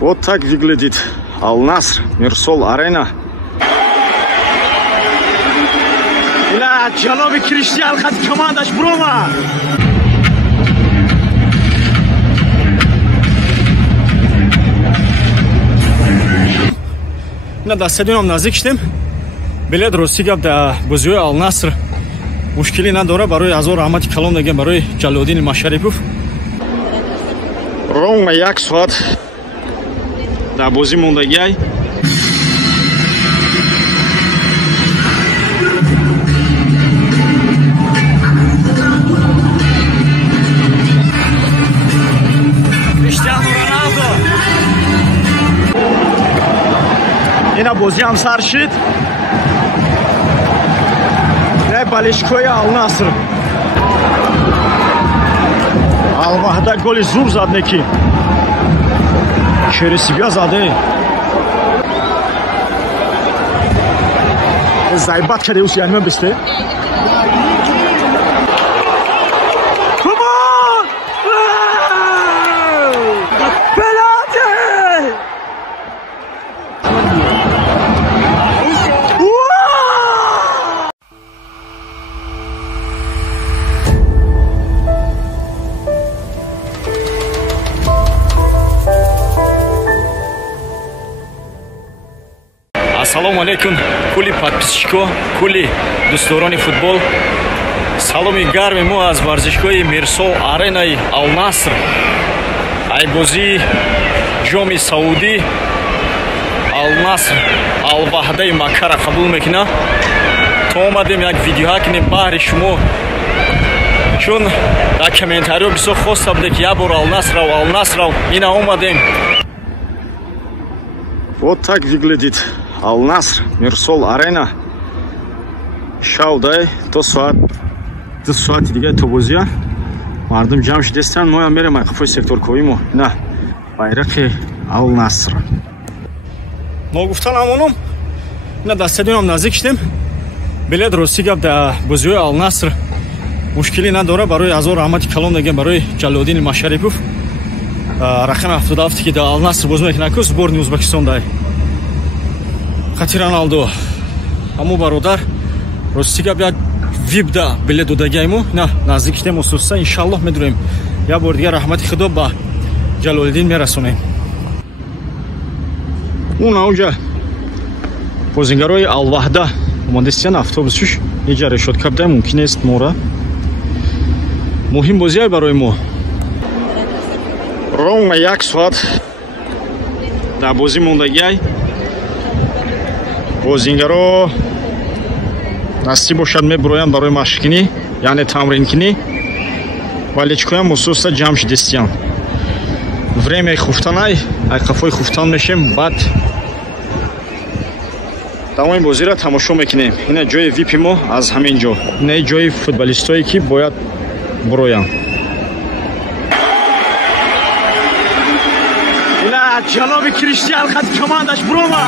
Вот так выглядит Ал-Наср, Мирсол Арена. Ila Janobi Krishtian xat komandash Broma. Ина да стадионам наздик шудем. Билет рости гап да бозиёи Ал-Наср мушкилӣ надора барои Азор Аҳмади Калон мегӯям барои Ҷалолиддин Машарипов. Ровно 1 соат дар бозӣ мондагиай. Криштиану Роналдо. Ина бозӣ ҳам сар шид. Балишкои Ал-Наср. Ал-Ваҳда голи зур зад неки. Шери себя заде. Зайбат каде уси анмен бисте. Ассалому алейкум, кули подписчико, кули дӯстдорони футбол. Саломи гарми мо аз варзишгоҳи Мирсол Аренаи Ал-Наср. Ай бозии ҷоми Саудӣ Ал-Наср Ал-Ваҳдаи Маккаро қабул мекунад. То омадем як видеоҳа кунем баҳри шумо. Чун дар комментариҳо бисёр хоста буде ки як бор Ал-Насрав. Ина омадем. Вот так выглядит Ал-Наср, Мирсол Арена. Шавдай 2 соати дига то бозия. Мардум ҷамъ шудестан, мо ҳам мерем қафои секторковӣ мо. На байрақи Ал-Наср. Мо гуфтан амоном. Ина дар стадионам наздик шудем. Билет рости гап дар бозиёи Ал-Наср мушкилӣ надора барои Азор Аҳмади Калон мегӯям барои Ҷалолиддин Машарипов. Рақами 77 ки дар Ал-Наср боз мекунад ку сборни Ӯзбекистон дай. Хати Роналдо. Аммо бародар рости гап як вип да билет додагиайму. На наздик шудем усуса иншаллоҳ медурем. Як бор дигар раҳмати Худо ба Ҷалолиддин мерасонем. Уна унҷа бозингарои Ал-Ваҳда омадестиян автобусуш иҷа решод кабдай мумкин аст мора. Муҳим бозиай барои мо. Ровно 1 соат дар бозӣ мондагиай. Бозингаро насиб бошад мебуроянд барои машқкунӣ, яъне тамринкунӣ. Валечкоям мусуса ҷамъ шудестиян. Времяи хуфтанай, ай қафои хуфтан мешем, баъд тамоми бозиро тамошо мекунем. Ина ҷои випи мо аз ҳамин ҷо. Ина ҷои футболистое ки бояд буроянд. Ина ҷаноби Криштиан хат командаш Брома.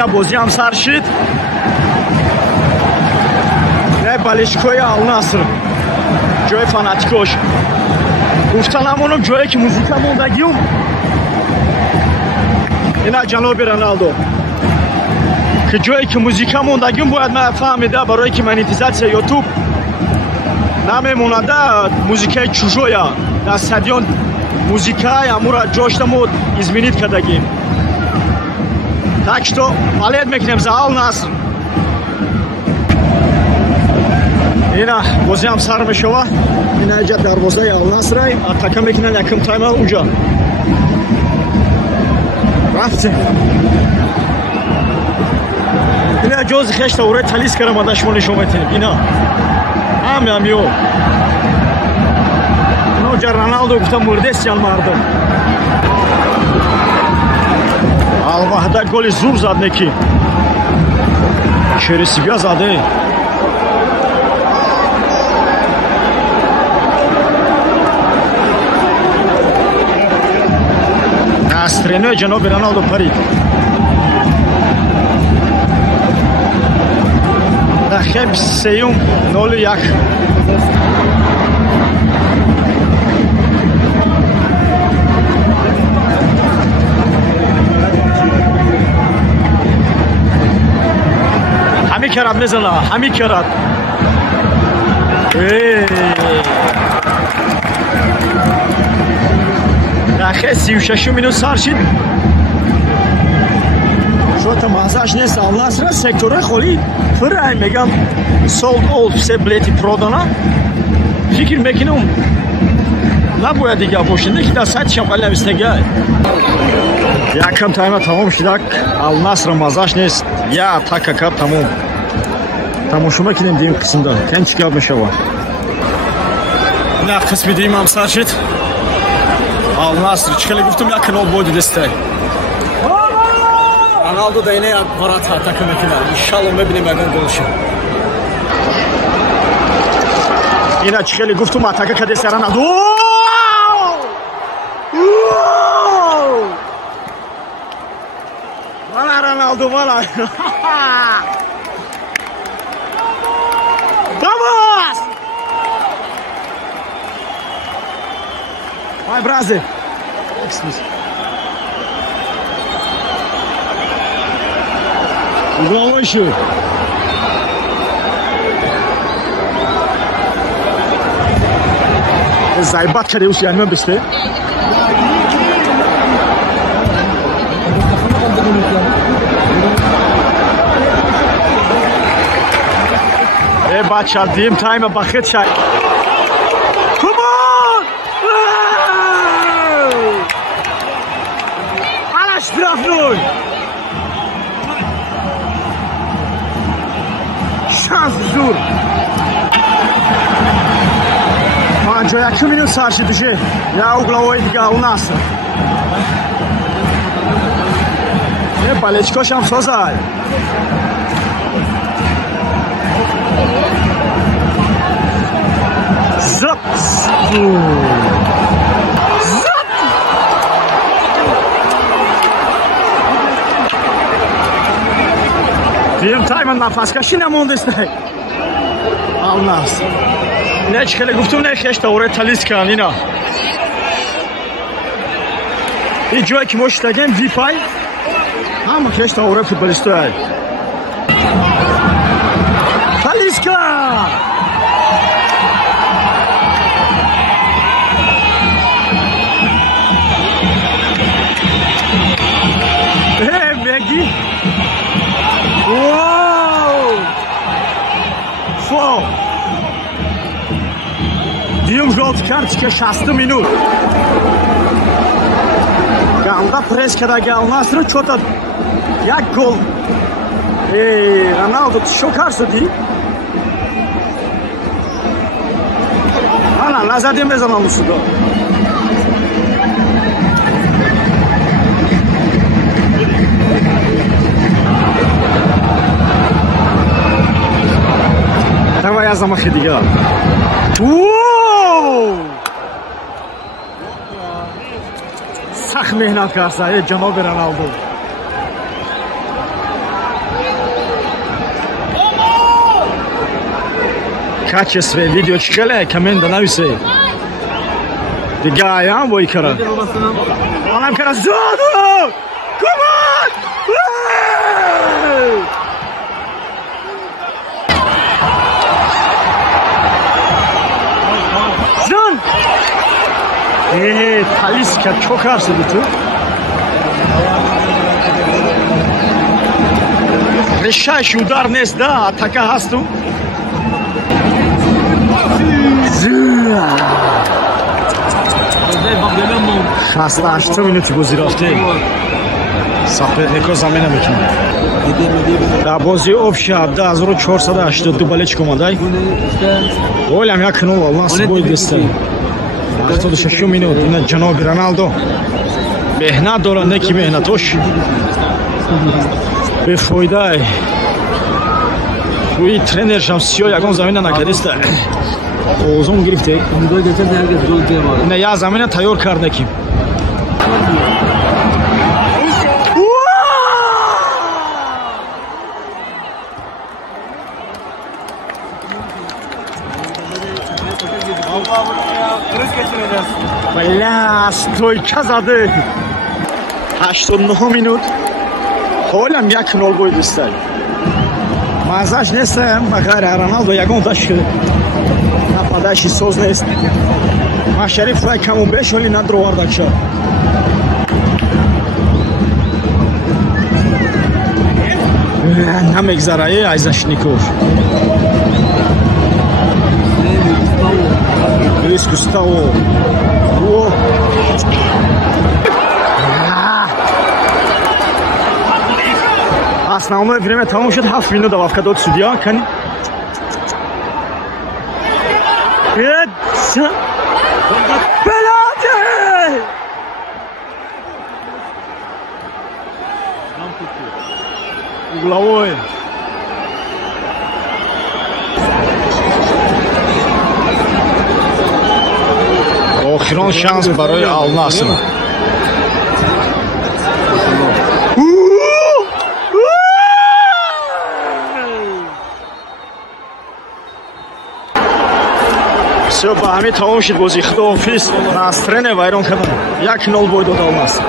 اینا بازی هم سر شد. نه بالشکوی النصر جای فاناتیکوش گفتن همونم جایی که موزیکا موندگیم اینا جناب رونالدو که جایی که موزیکا موندگیم باید من فهمیده برای که منیتیزاسیا یوتیوب نمیمونده موزیکای чужоя در стадион موزیکای امورا جوشتمو изменить کردگیم. Так что болеть میکنیم за Ал-Наср. اینا بازی هم سر میشوه. اینا اینجا دروازه Al-Nasr اتاکا میکنن یکم تایم اونجا رفته. اینا جز خشت اوره تلیس کرم و دشمون نشون میتونیم. اینا همیو نوجا رونالدو گفته مرده سیال مردم الوحده گل زور زد نکی شریسیبیا زده استرینوی جناب رونالدو پرید خیب سیوم 0-1 همی کرد میزنه همی کرد دقیقه 36 مینوت سر شد شوتا مازاش نیست Al-Nasr سکتوره خوری پره میگم sold all все билети продано فکر میکنم نباید دیگه باشنده که در سایتشم ولی نمیستگه یکم تایم تمام شدک Al-Nasr مازاش نیست یا تاکا کار تمام تماشا میکنیم دیم قسمده کن چیکار میشوه نه قسم دیم هم سر شد Al-Nasr چکلی گفتم یک نول بودی دسته رونالدو da yine varat takım ekine. İnşallah ببینیم اگه گل شه. اینا چخیلی گفتم اتاکا کده سر رونالدو. والا رونالدو والا. Vamos! Vai Brasil. Uğrağı şu. Zaybat کرده اوش یعنی من بسته بچه دیم تایم بخیت شد کمان علش طرف نوی شانس زور Anca yakın minut sarşı dışı. Ya uglavoj diga Al-Nasr. Ne balečko šam sozaj. Zap. Zap. Diyem tayman nafaskashi namondestak. Al-Nasr. نه چخیلی گفتم نه خشت اوره تلیس کن اینا این جایی که ماش تگیم وی پای همه خشت اوره فوتبالیستو های تلیس کن مگی واو فو Diyum жовт карточка 60 минут. Ganda pres keragi Al-Nasr чё-то як гол. Ronaldo что карсу ди? Ana nazadem bezanam suda. Давай я замахи дига. سخت مهنت کرده جناب رونالدو качестве видео чикале коммента нависе. Дига аям бой кара. Алам кара зоду! Команд! Зон! Талиска çok arsadı tu. Решающий удар нест, да, атака ҳасту. 68 минути бозӣ рафте. Сопернико замина мекунад. Дар бозии Обшаб 1482 балечка омадай. Олям 1-0 Алнаср бой дестай. 86 минут ина ҷаноби Роналдо. Меҳнат дорад, не ки меҳнатош бефоидай. Руи тренершам 31 замина накардиста. Озон гирифте. Не, я замина тайёр кардаким. Бля, стойка зады. 89 минут. Ҳолам 1-0 бой дистай. Мазаш нестам, бахар Роналдо ягон даш шуд. Нападаши соз нест. Машариф фай каму бешоли надровардакша. Намегзарае Айзашников. Luis Gustavo. Основное время тому что 7 минут добавка до судья, кани. Пенальти! Угловой. Охирон шанс барои Ал-Наср. Всё, ба ҳамин тамом шуд бозӣ. Худоҳофиз. Настране вайрон кардан. 1-0 бой дод Ал-Наср.